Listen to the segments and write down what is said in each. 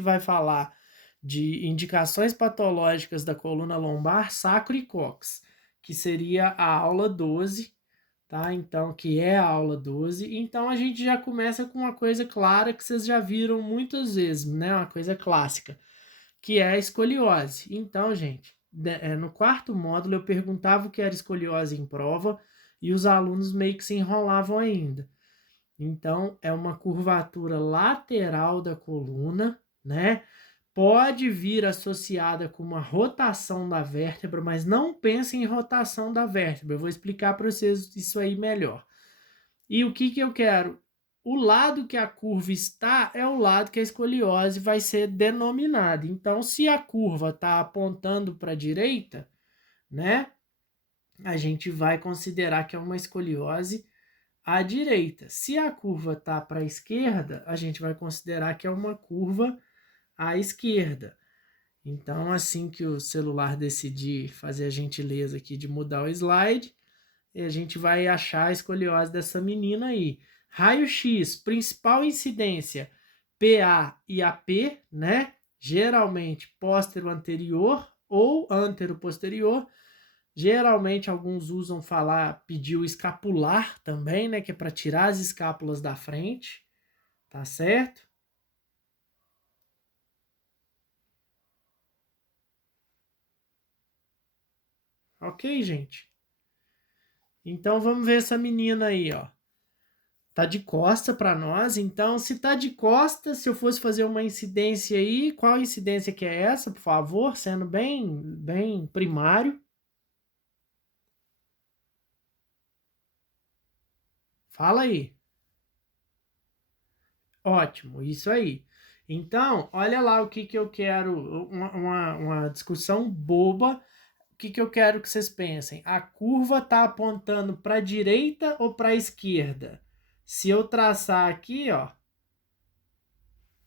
vai falar de indicações patológicas da coluna lombar, sacro e cóccix, que seria a aula 12, tá? Então, que é a aula 12. Então, a gente já começa com uma coisa clara que vocês já viram muitas vezes, né? Uma coisa clássica, que é a escoliose. Então, gente, no quarto módulo eu perguntava o que era escoliose em prova e os alunos meio que se enrolavam ainda. Então, é uma curvatura lateral da coluna, né? Pode vir associada com uma rotação da vértebra, mas não pense em rotação da vértebra. Eu vou explicar para vocês isso aí melhor. E o que eu quero? O lado que a curva está é o lado que a escoliose vai ser denominada. Então, se a curva está apontando para a direita, né? A gente vai considerar que é uma escoliose à direita. Se a curva está para a esquerda, a gente vai considerar que é uma curva à esquerda. Então, assim que o celular decidir fazer a gentileza aqui de mudar o slide, a gente vai achar a escoliose dessa menina aí. Raio-X, principal incidência, PA e AP, né? Geralmente póstero anterior ou antero posterior. Geralmente alguns usam falar, pedir o escapular também, né? Que é para tirar as escápulas da frente, tá certo? Ok, gente? Então vamos ver essa menina aí, ó. Tá de costa para nós, então se tá de costa, se eu fosse fazer uma incidência aí, qual incidência que é essa, por favor, sendo bem primário? Fala aí. Ótimo, isso aí. Então, olha lá o que eu quero, uma discussão boba. O que eu quero que vocês pensem? A curva está apontando para a direita ou para a esquerda? Se eu traçar aqui, ó,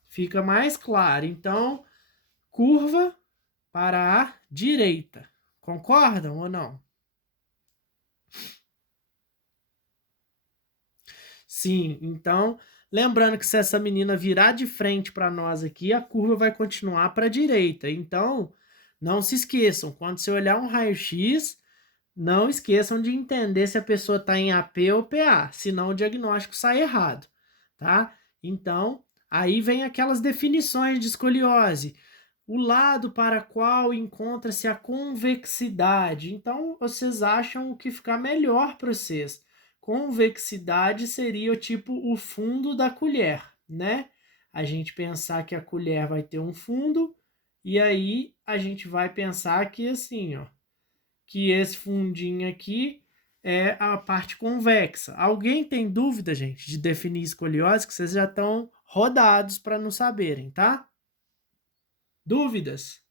fica mais claro. Então, curva para a direita. Concordam ou não? Sim, então, lembrando que se essa menina virar de frente para nós aqui, a curva vai continuar para a direita. Então, não se esqueçam, quando você olhar um raio-x, não esqueçam de entender se a pessoa está em AP ou PA, senão o diagnóstico sai errado, tá? Então, aí vem aquelas definições de escoliose. O lado para qual encontra-se a convexidade. Então, vocês acham o que ficar melhor para vocês. Convexidade seria o tipo o fundo da colher, né? A gente pensar que a colher vai ter um fundo e aí a gente vai pensar que assim, ó, que esse fundinho aqui é a parte convexa. Alguém tem dúvida, gente, de definir escoliose? Que vocês já estão rodados para não saberem, tá? Dúvidas?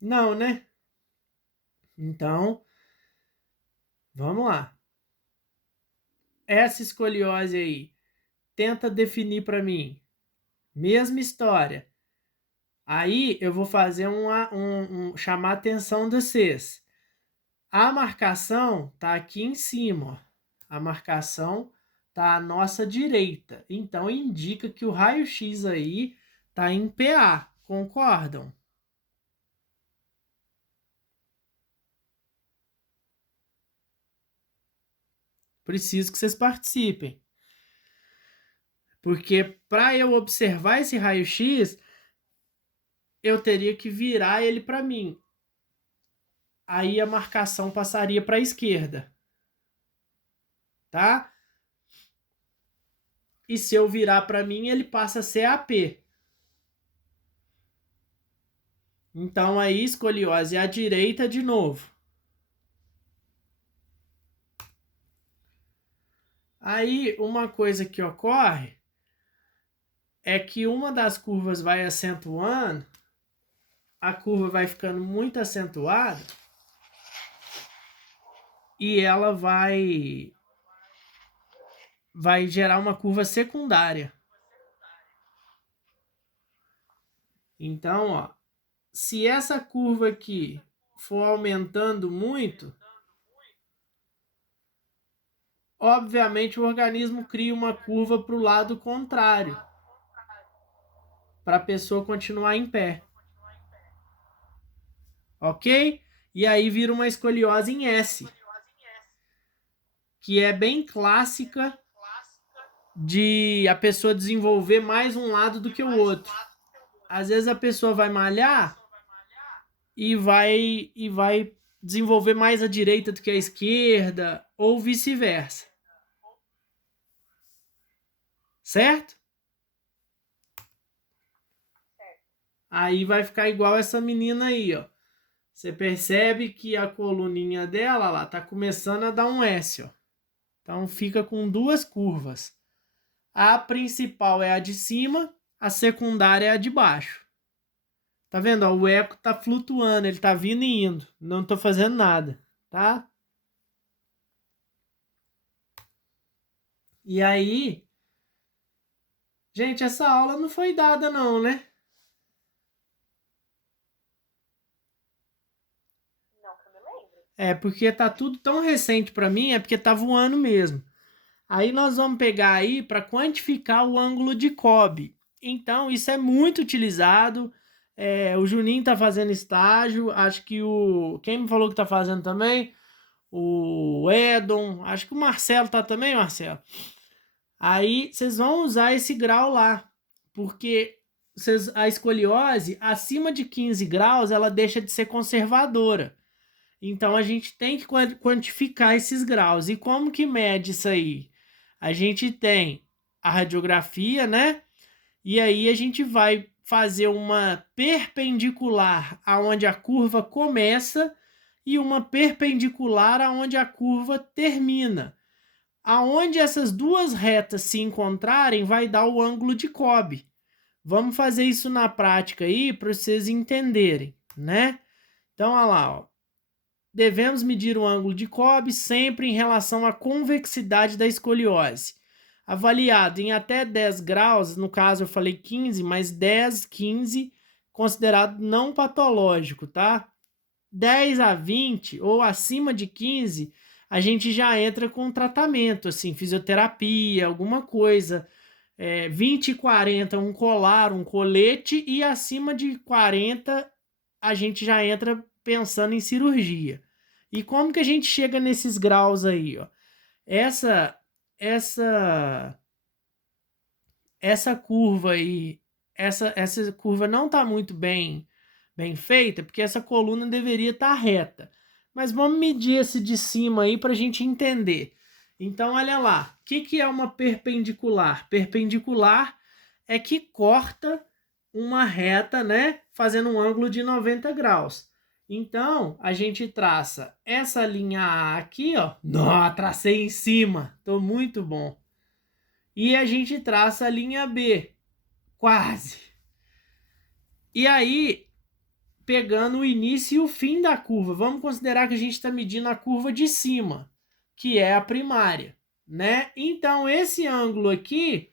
Não, né? Então, vamos lá. Essa escoliose aí, tenta definir para mim. Mesma história. Aí eu vou fazer chamar a atenção de vocês. A marcação tá aqui em cima, ó. A marcação tá à nossa direita. Então indica que o raio-x aí tá em PA. Concordam? Preciso que vocês participem. Porque para eu observar esse raio-x, eu teria que virar ele para mim. Aí a marcação passaria para a esquerda, tá? E se eu virar para mim, ele passa a ser AP. Então aí escoliose à direita de novo. Aí uma coisa que ocorre é que uma das curvas vai acentuando, a curva vai ficando muito acentuada e ela vai gerar uma curva secundária. Então, ó, se essa curva aqui for aumentando muito, obviamente o organismo cria uma curva para o lado contrário, para a pessoa continuar em pé. Ok? E aí vira uma escoliose em S, que é bem clássica de a pessoa desenvolver mais um lado do que o outro. Às vezes a pessoa vai malhar e vai desenvolver mais a direita do que a esquerda, ou vice-versa. Certo? Aí vai ficar igual essa menina aí, ó. Você percebe que a coluninha dela lá tá começando a dar um S, ó. Então fica com duas curvas. A principal é a de cima, a secundária é a de baixo. Tá vendo? Ó, o eco tá flutuando, ele tá vindo e indo. Não tô fazendo nada, tá? E aí, gente, essa aula não foi dada não, né? É porque tá tudo tão recente para mim, é porque tá voando mesmo. Aí nós vamos pegar aí para quantificar o ângulo de Cobb. Então, isso é muito utilizado. O Juninho tá fazendo estágio, acho que o... Quem me falou que tá fazendo também? O Edon, acho que o Marcelo tá também, Marcelo. Aí vocês vão usar esse grau lá, porque a escoliose, acima de 15 graus, ela deixa de ser conservadora. Então a gente tem que quantificar esses graus. E como que mede isso aí? A gente tem a radiografia, né? E aí a gente vai fazer uma perpendicular aonde a curva começa e uma perpendicular aonde a curva termina. Aonde essas duas retas se encontrarem vai dar o ângulo de Cobb. Vamos fazer isso na prática aí para vocês entenderem, né? Então, olha lá, ó. Devemos medir o ângulo de Cobb sempre em relação à convexidade da escoliose. Avaliado em até 10 graus, no caso eu falei 15, mas 10, 15, considerado não patológico, tá? 10 a 20 ou acima de 15, a gente já entra com tratamento, assim, fisioterapia, alguma coisa. 20 e 40, um colar, um colete, e acima de 40, a gente já entra pensando em cirurgia. E como que a gente chega nesses graus aí, ó? Essa essa essa curva aí, essa curva não está muito bem feita, porque essa coluna deveria estar reta. Mas vamos medir esse de cima aí para a gente entender. Então, olha lá, o que é uma perpendicular? Perpendicular é que corta uma reta, né, fazendo um ângulo de 90 graus. Então, a gente traça essa linha A aqui, ó. Não, tracei em cima. Tô muito bom. E a gente traça a linha B. Quase. E aí, pegando o início e o fim da curva, vamos considerar que a gente está medindo a curva de cima, que é a primária, né? Então, esse ângulo aqui,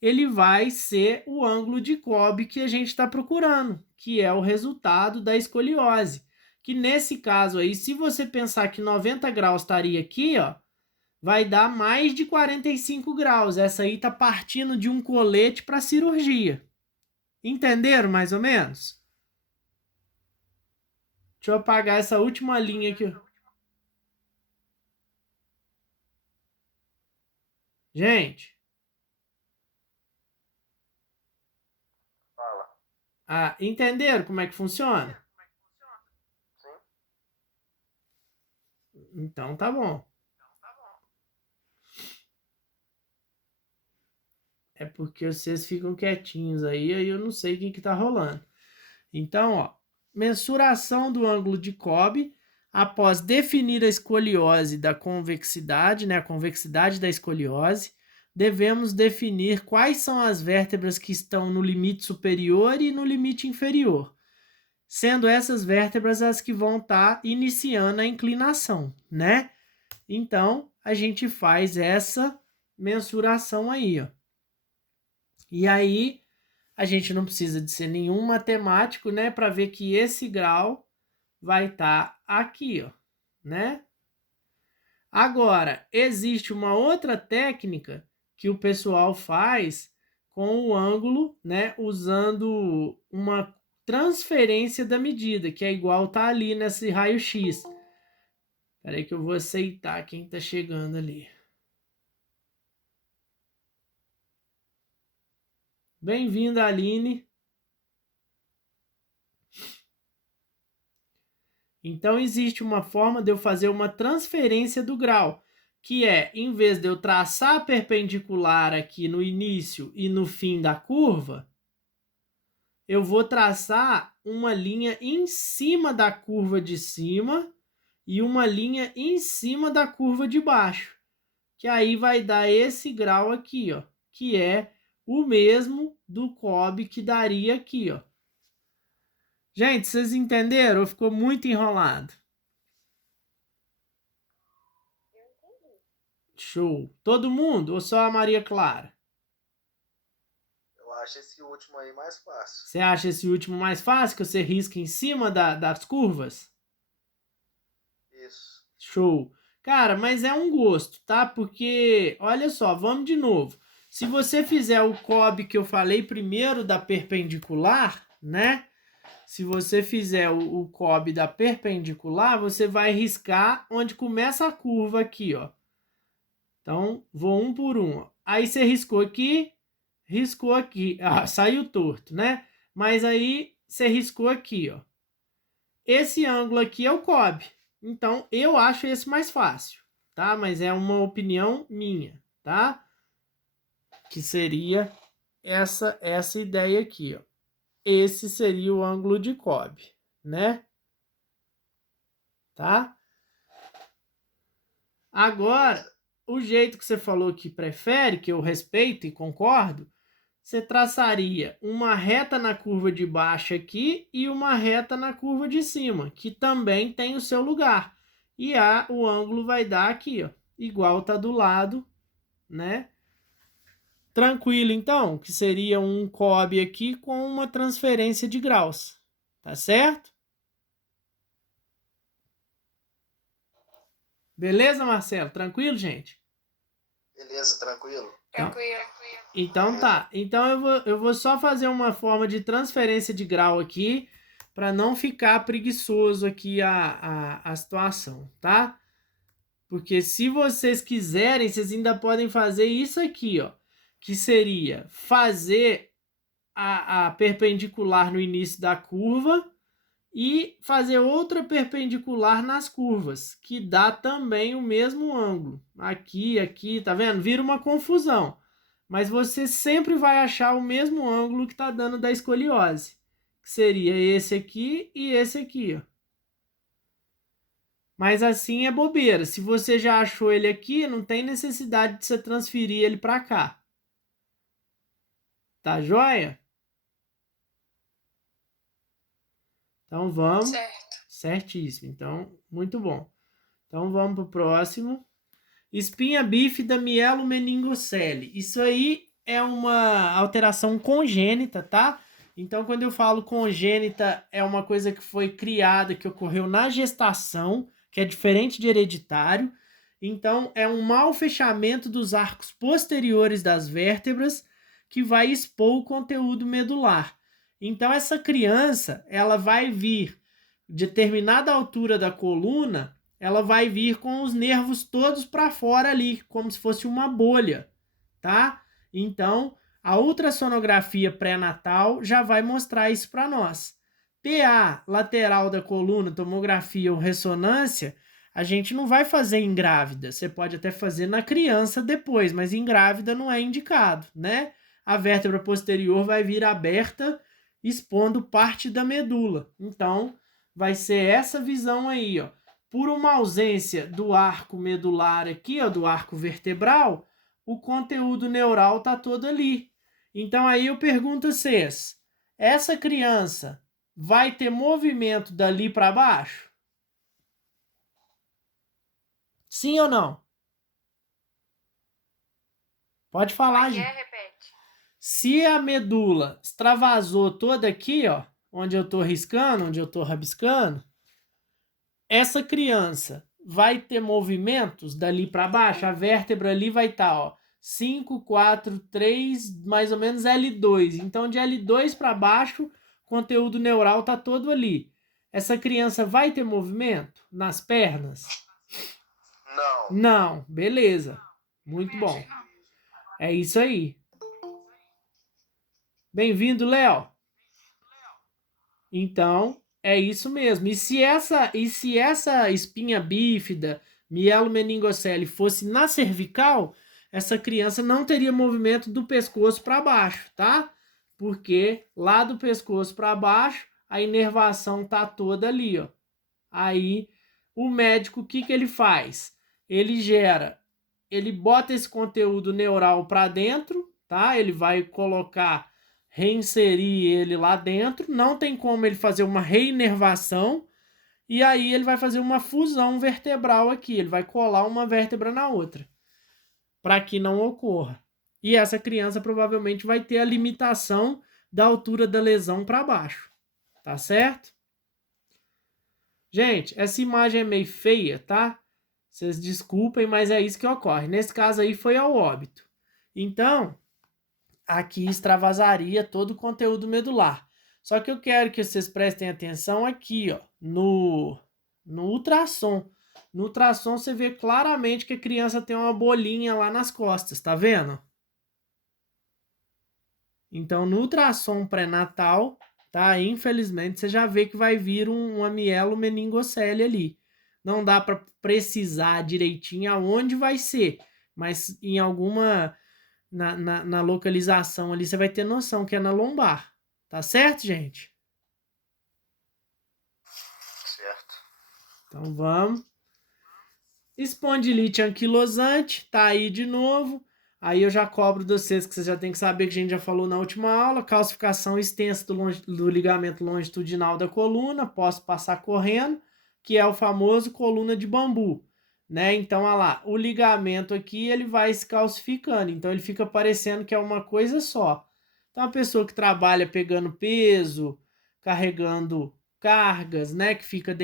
ele vai ser o ângulo de Cobb que a gente está procurando, que é o resultado da escoliose. Que nesse caso aí, se você pensar que 90 graus estaria aqui, ó, vai dar mais de 45 graus. Essa aí tá partindo de um colete para cirurgia. Entenderam mais ou menos? Deixa eu apagar essa última linha aqui. Gente, Fala. entenderam como é que funciona? Sim? Então tá bom. É porque vocês ficam quietinhos aí eu não sei o que tá rolando. Então, ó, mensuração do ângulo de Cobb após definir a escoliose da convexidade, né, a convexidade da escoliose, devemos definir quais são as vértebras que estão no limite superior e no limite inferior, sendo essas vértebras as que vão estar iniciando a inclinação, né? Então, a gente faz essa mensuração aí, ó. E aí, a gente não precisa de ser nenhum matemático, né, para ver que esse grau vai estar aqui, ó, né? Agora, existe uma outra técnica que o pessoal faz com o ângulo, né, usando uma transferência da medida, que é igual tá ali nesse raio-x. Espera aí que eu vou aceitar quem tá chegando ali. Bem-vinda, Aline. Então, existe uma forma de eu fazer uma transferência do grau, que é, em vez de eu traçar a perpendicular aqui no início e no fim da curva, eu vou traçar uma linha em cima da curva de cima e uma linha em cima da curva de baixo, que aí vai dar esse grau aqui, ó, que é o mesmo do cob que daria aqui, ó. Gente, vocês entenderam ou ficou muito enrolado? Show. Todo mundo ou só a Maria Clara? Eu acho esse último aí mais fácil. Você acha esse último mais fácil, que você risca em cima das curvas? Isso. Show. Cara, mas é um gosto, tá? Porque, olha só, vamos de novo. Se você fizer o cob que eu falei primeiro da perpendicular, né? Se você fizer o cob da perpendicular, você vai riscar onde começa a curva aqui, ó. Então, vou um por um. Aí você riscou aqui. Ah, saiu torto, né? Mas aí você riscou aqui, ó. Esse ângulo aqui é o cob. Então, eu acho esse mais fácil, tá? Mas é uma opinião minha, tá? Que seria essa ideia aqui, ó. Esse seria o ângulo de cob, né? Tá? Agora, o jeito que você falou que prefere, que eu respeito e concordo, você traçaria uma reta na curva de baixo aqui e uma reta na curva de cima, que também tem o seu lugar. E o ângulo vai dar aqui, ó, igual tá do lado, né? Tranquilo, então, que seria um cob aqui com uma transferência de graus, tá certo? Beleza, Marcelo? Tranquilo, gente? Beleza, tranquilo? Tranquilo. Então tá. Então eu vou só fazer uma forma de transferência de grau aqui para não ficar preguiçoso aqui a situação, tá? Porque se vocês quiserem, vocês ainda podem fazer isso aqui, ó. Que seria fazer a perpendicular no início da curva e fazer outra perpendicular nas curvas, que dá também o mesmo ângulo. Aqui, tá vendo? Vira uma confusão. Mas você sempre vai achar o mesmo ângulo que tá dando da escoliose, que seria esse aqui e esse aqui, ó. Mas assim é bobeira. Se você já achou ele aqui, não tem necessidade de você transferir ele para cá. Tá joia? Então vamos. Certo. Certíssimo. Então, muito bom. Então vamos pro próximo. Espinha bífida mielomeningocele. Isso aí é uma alteração congênita, tá? Então, quando eu falo congênita, é uma coisa que foi criada, que ocorreu na gestação, que é diferente de hereditário. Então, é um mau fechamento dos arcos posteriores das vértebras que vai expor o conteúdo medular. Então, essa criança, ela vai vir de determinada altura da coluna, ela vai vir com os nervos todos para fora ali, como se fosse uma bolha, tá? Então, a ultrassonografia pré-natal já vai mostrar isso para nós. PA lateral da coluna, tomografia ou ressonância, a gente não vai fazer em grávida. Você pode até fazer na criança depois, mas em grávida não é indicado, né? A vértebra posterior vai vir aberta, expondo parte da medula. Então, vai ser essa visão aí, ó. Por uma ausência do arco medular aqui, ó, do arco vertebral, o conteúdo neural tá todo ali. Então aí eu pergunto a vocês, essa criança vai ter movimento dali para baixo? Sim ou não? Pode falar, gente. Repete. Se a medula extravasou toda aqui, ó, onde eu tô riscando, onde eu tô rabiscando, essa criança vai ter movimentos dali para baixo, a vértebra ali vai estar, ó, 5, 4, 3, mais ou menos L2. Então, de L2 para baixo, o conteúdo neural tá todo ali. Essa criança vai ter movimento nas pernas? Não. Não, beleza. Muito bom. É isso aí. Bem-vindo, Léo. Então, é isso mesmo. E se essa espinha bífida, mielomeningocele, fosse na cervical, essa criança não teria movimento do pescoço para baixo, tá? Porque lá do pescoço para baixo, a inervação tá toda ali, ó. Aí, o médico, o que que ele faz? Ele bota esse conteúdo neural para dentro, tá? Ele vai colocar, reinserir ele lá dentro. Não tem como ele fazer uma reinervação. E aí ele vai fazer uma fusão vertebral aqui. Ele vai colar uma vértebra na outra, para que não ocorra. E essa criança provavelmente vai ter a limitação da altura da lesão para baixo. Tá certo? Gente, essa imagem é meio feia, tá? Vocês desculpem, mas é isso que ocorre. Nesse caso aí foi ao óbito. Então, aqui extravasaria todo o conteúdo medular. Só que eu quero que vocês prestem atenção aqui, ó, no ultrassom. No ultrassom você vê claramente que a criança tem uma bolinha lá nas costas, tá vendo? Então, no ultrassom pré-natal, tá? Infelizmente, você já vê que vai vir uma mielomeningocele ali. Não dá para precisar direitinho aonde vai ser, mas em alguma na localização ali você vai ter noção que é na lombar. Tá certo, gente? Certo. Então vamos. Espondilite anquilosante, tá aí de novo. Aí eu já cobro de vocês que vocês já tem que saber que a gente já falou na última aula. Calcificação extensa do ligamento longitudinal da coluna. Posso passar correndo, que é o famoso coluna de bambu, né? Então, olha lá, o ligamento aqui ele vai se calcificando. Então, ele fica parecendo que é uma coisa só. Então, a pessoa que trabalha pegando peso, carregando cargas, né? Que fica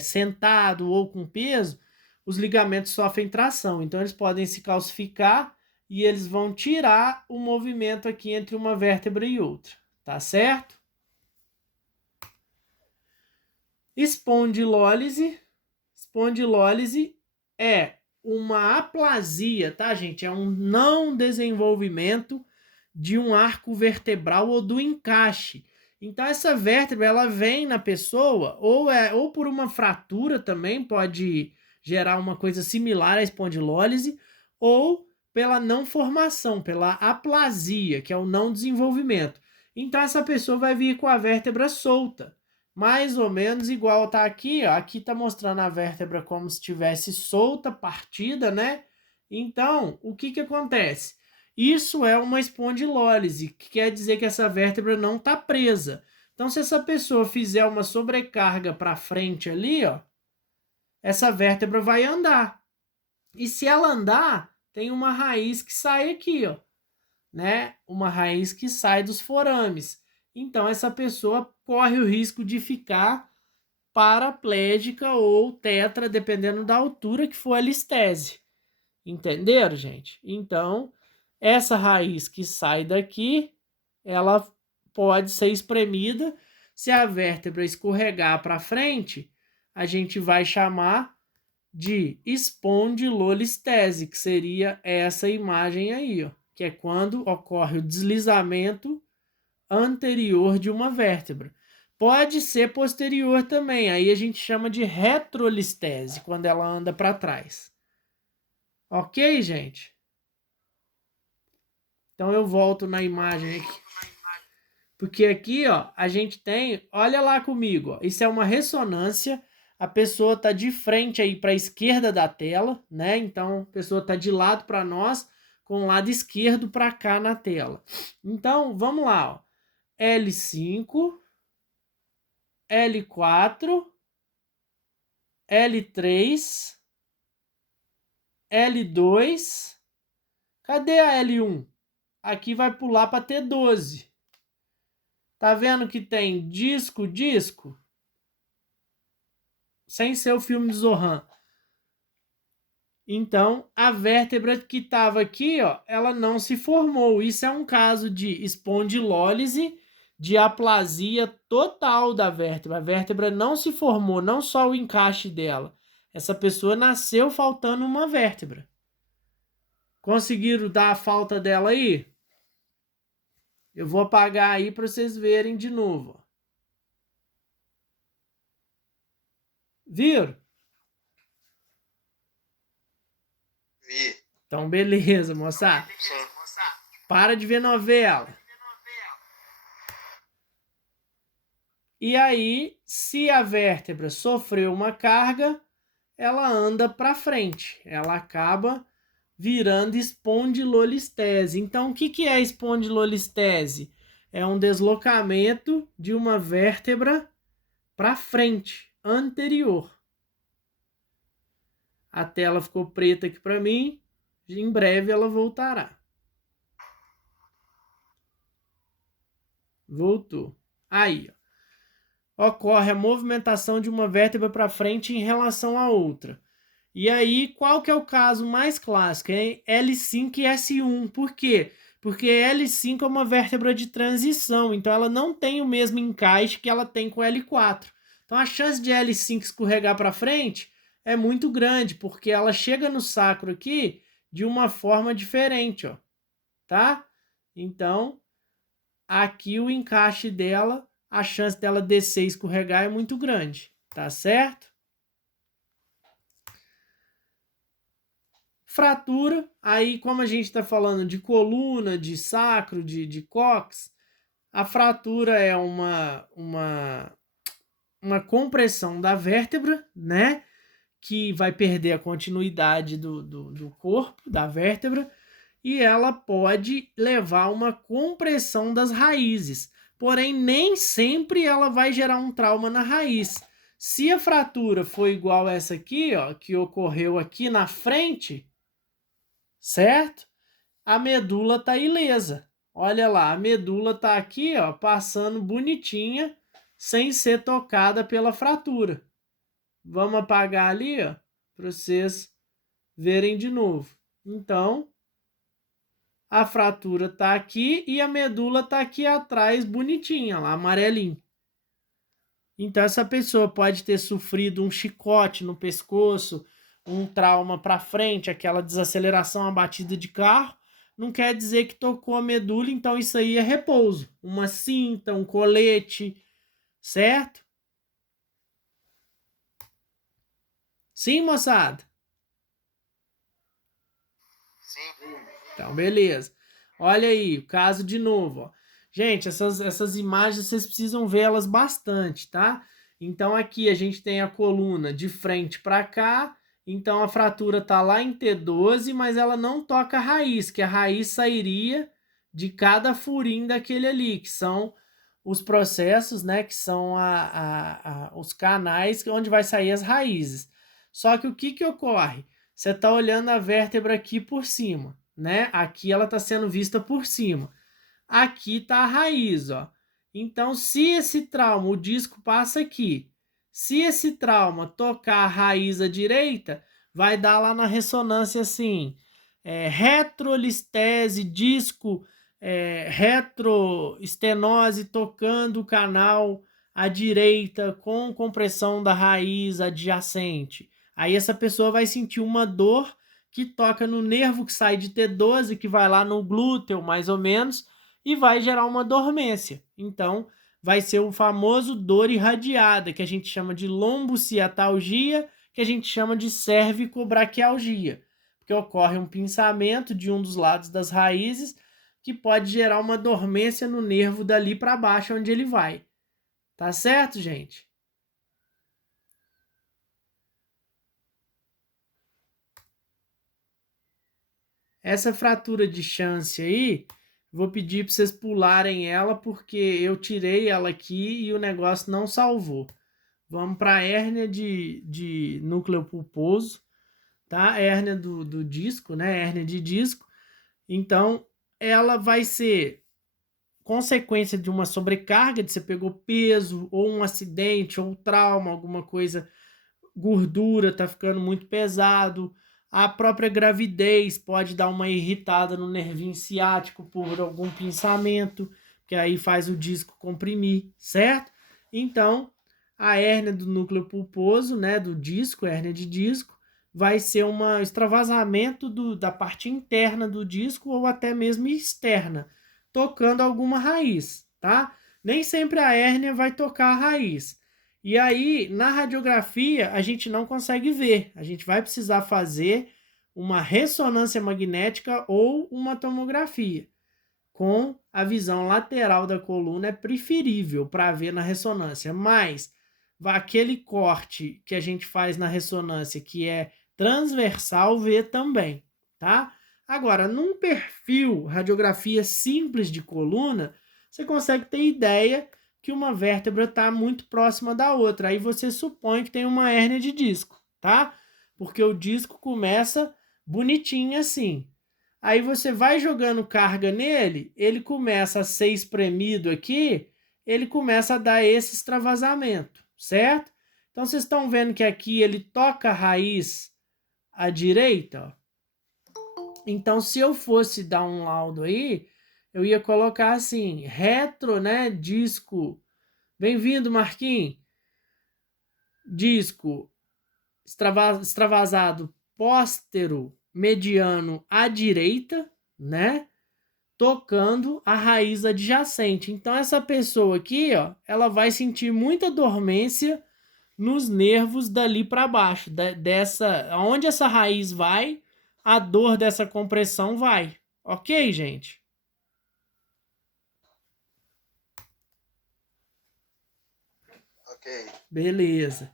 sentado ou com peso, os ligamentos sofrem tração. Então, eles podem se calcificar e eles vão tirar o movimento aqui entre uma vértebra e outra, tá certo? Espondilólise. Espondilólise é uma aplasia, tá, gente? É um não desenvolvimento de um arco vertebral ou do encaixe. Então, essa vértebra, ela vem na pessoa, ou por uma fratura também, pode gerar uma coisa similar à espondilólise, ou pela não formação, pela aplasia, que é o não desenvolvimento. Então, essa pessoa vai vir com a vértebra solta, mais ou menos igual tá aqui, ó. Aqui tá mostrando a vértebra como se estivesse solta, partida, né? Então, o que que acontece? Isso é uma espondilólise, que quer dizer que essa vértebra não tá presa. Então, se essa pessoa fizer uma sobrecarga para frente ali, ó, essa vértebra vai andar. E se ela andar, tem uma raiz que sai aqui, ó, né? Uma raiz que sai dos forames. Então, essa pessoa corre o risco de ficar paraplégica ou tetra, dependendo da altura que for a listese. Entenderam, gente? Então, essa raiz que sai daqui, ela pode ser espremida. Se a vértebra escorregar para frente, a gente vai chamar de espondilolistese, que seria essa imagem aí, ó, que é quando ocorre o deslizamento anterior de uma vértebra. Pode ser posterior também, aí a gente chama de retrolistese, quando ela anda para trás. Ok, gente? Então eu volto na imagem aqui. Porque aqui, ó, a gente tem, olha lá comigo, ó, isso é uma ressonância. A pessoa tá de frente aí para a esquerda da tela, né? Então a pessoa tá de lado para nós, com o lado esquerdo para cá na tela. Então, vamos lá, ó. L5, L4, L3, L2. Cadê a L1? Aqui vai pular para T12. Tá vendo que tem disco, disco? Sem ser o filme de Zohan. Então, a vértebra que estava aqui, ó, ela não se formou. Isso é um caso de espondilólise, de aplasia total da vértebra. A vértebra não se formou, não só o encaixe dela. Essa pessoa nasceu faltando uma vértebra. Conseguiram dar a falta dela aí? Eu vou apagar aí para vocês verem de novo. Viram? Vi. Então, beleza, moçada. Sim. Para de ver novela. E aí, se a vértebra sofreu uma carga, ela anda para frente. Ela acaba virando espondilolistese. Então, o que é espondilolistese? É um deslocamento de uma vértebra para frente, anterior. A tela ficou preta aqui para mim. Em breve ela voltará. Voltou. Aí, ó. Ocorre a movimentação de uma vértebra para frente em relação à outra. E aí, qual que é o caso mais clássico? É L5 e S1. Por quê? Porque L5 é uma vértebra de transição, então ela não tem o mesmo encaixe que ela tem com L4. Então a chance de L5 escorregar para frente é muito grande, porque ela chega no sacro aqui de uma forma diferente, ó, tá? Então, aqui o encaixe dela, a chance dela descer e escorregar é muito grande, tá certo? Fratura, aí como a gente está falando de coluna, de sacro, de cóccix, a fratura é uma compressão da vértebra, né? Que vai perder a continuidade do corpo, da vértebra, e ela pode levar a uma compressão das raízes. Porém, nem sempre ela vai gerar um trauma na raiz. Se a fratura for igual essa aqui, ó, que ocorreu aqui na frente, certo? A medula tá ilesa. Olha lá, a medula tá aqui, ó, passando bonitinha, sem ser tocada pela fratura. Vamos apagar ali, ó, para vocês verem de novo. Então, a fratura tá aqui e a medula tá aqui atrás, bonitinha, lá, amarelinho. Então, essa pessoa pode ter sofrido um chicote no pescoço, um trauma para frente, aquela desaceleração, a batida de carro, não quer dizer que tocou a medula, então isso aí é repouso. Uma cinta, um colete, certo? Sim, moçada? Sim. Então, beleza. Olha aí, o caso de novo, ó. Gente, essas imagens vocês precisam ver elas bastante, tá? Então aqui a gente tem a coluna de frente para cá, então a fratura tá lá em T12, mas ela não toca a raiz, que a raiz sairia de cada furinho daquele ali, que são os processos, né, que são os canais onde vai sair as raízes. Só que o que ocorre? Você tá olhando a vértebra aqui por cima, né? Aqui ela tá sendo vista por cima. Aqui está a raiz, ó. Então, se esse trauma, o disco passa aqui, se esse trauma tocar a raiz à direita, vai dar lá na ressonância assim, retrolistese, disco, retroestenose tocando o canal à direita com compressão da raiz adjacente. Aí essa pessoa vai sentir uma dor que toca no nervo que sai de T12, que vai lá no glúteo, mais ou menos, e vai gerar uma dormência. Então, vai ser o famoso dor irradiada, que a gente chama de lombociatalgia, que a gente chama de cervicobraquialgia, porque ocorre um pinçamento de um dos lados das raízes que pode gerar uma dormência no nervo dali para baixo onde ele vai. Tá certo, gente? Essa fratura de chance aí, vou pedir para vocês pularem ela, porque eu tirei ela aqui e o negócio não salvou. Vamos para a hérnia de núcleo pulposo, tá? Hérnia do disco, né? Hérnia de disco. Então, ela vai ser consequência de uma sobrecarga, de você pegou peso, ou um acidente, ou um trauma, alguma coisa, gordura tá ficando muito pesado, A própria gravidez pode dar uma irritada no nervinho ciático por algum pinçamento, que aí faz o disco comprimir, certo? Então, a hérnia do núcleo pulposo, né, do disco, hérnia de disco, vai ser um extravasamento da parte interna do disco ou até mesmo externa, tocando alguma raiz, tá? Nem sempre a hérnia vai tocar a raiz. E aí, na radiografia, a gente não consegue ver. A gente vai precisar fazer uma ressonância magnética ou uma tomografia. Com a visão lateral da coluna é preferível para ver na ressonância, mas aquele corte que a gente faz na ressonância, que é transversal, vê também, tá? Agora, num perfil radiografia simples de coluna, você consegue ter ideia que uma vértebra está muito próxima da outra. Aí você supõe que tem uma hérnia de disco, tá? Porque o disco começa bonitinho assim. Aí você vai jogando carga nele, ele começa a ser espremido aqui, ele começa a dar esse extravasamento, certo? Então vocês estão vendo que aqui ele toca a raiz à direita, ó. Então se eu fosse dar um laudo aí, eu ia colocar assim, retro, né, disco. Bem-vindo, Marquinhos. Disco extravasado póstero mediano à direita, né? Tocando a raiz adjacente. Então essa pessoa aqui, ó, ela vai sentir muita dormência nos nervos dali para baixo, dessa, onde essa raiz vai, a dor dessa compressão vai. OK, gente? Ok. Beleza.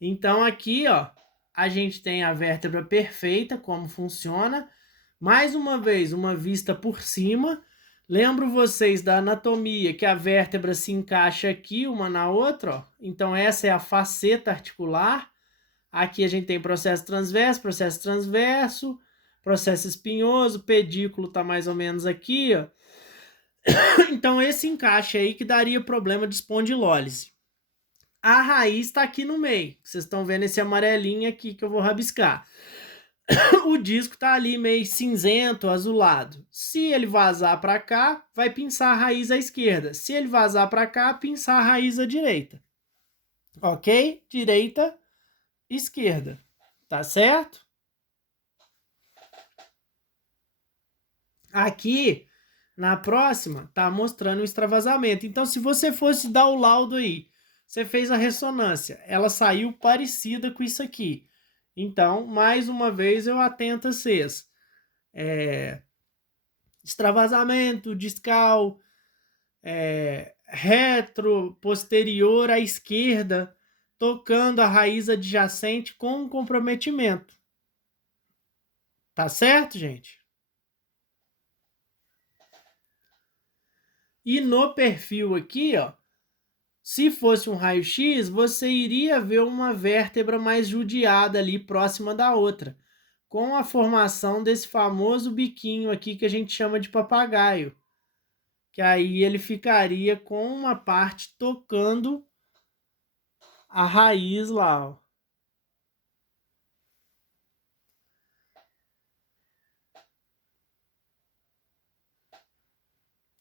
Então aqui, ó, a gente tem a vértebra perfeita, como funciona. Mais uma vez, uma vista por cima. Lembro vocês da anatomia, que a vértebra se encaixa aqui, uma na outra, ó. Então essa é a faceta articular. Aqui a gente tem processo transverso, processo espinhoso, pedículo tá mais ou menos aqui, ó. Então esse encaixe aí que daria problema de espondilólise. A raiz está aqui no meio. Vocês estão vendo esse amarelinho aqui que eu vou rabiscar. O disco está ali meio cinzento, azulado. Se ele vazar para cá, vai pinçar a raiz à esquerda. Se ele vazar para cá, pinçar a raiz à direita. OK? Direita, esquerda. Tá certo? Aqui, na próxima, tá mostrando o extravasamento. Então, se você fosse dar o laudo aí, você fez a ressonância, ela saiu parecida com isso aqui. Então, mais uma vez, eu atento a vocês. Extravasamento discal, retro, posterior à esquerda, tocando a raiz adjacente com comprometimento. Tá certo, gente? E no perfil aqui, ó, se fosse um raio-x, você iria ver uma vértebra mais judiada ali próxima da outra, com a formação desse famoso biquinho aqui que a gente chama de papagaio, que aí ele ficaria com uma parte tocando a raiz lá, ó.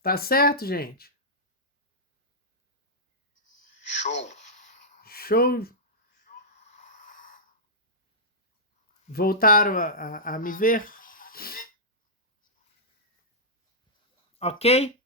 Tá certo, gente? Show. Show. Voltaram a me ver? OK?